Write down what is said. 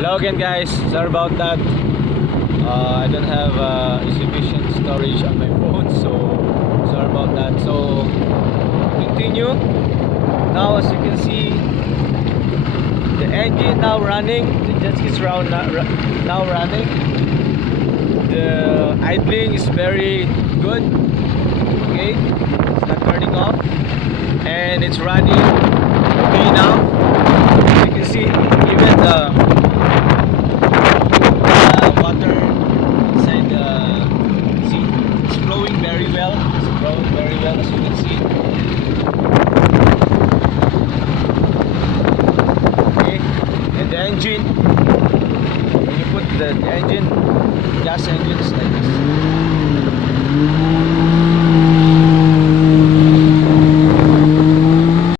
Hello again guys, sorry about that. I don't have sufficient storage on my phone, so sorry about that. So continue. Now as you can see, the engine now running, the jet ski is now running. The idling is very good. Okay, it's not turning off and it's running okay now. As you can see, even the water inside the sea is flowing very well. It's flowing very well, as you can see. Okay, and the engine, when you put the engine, gas engine is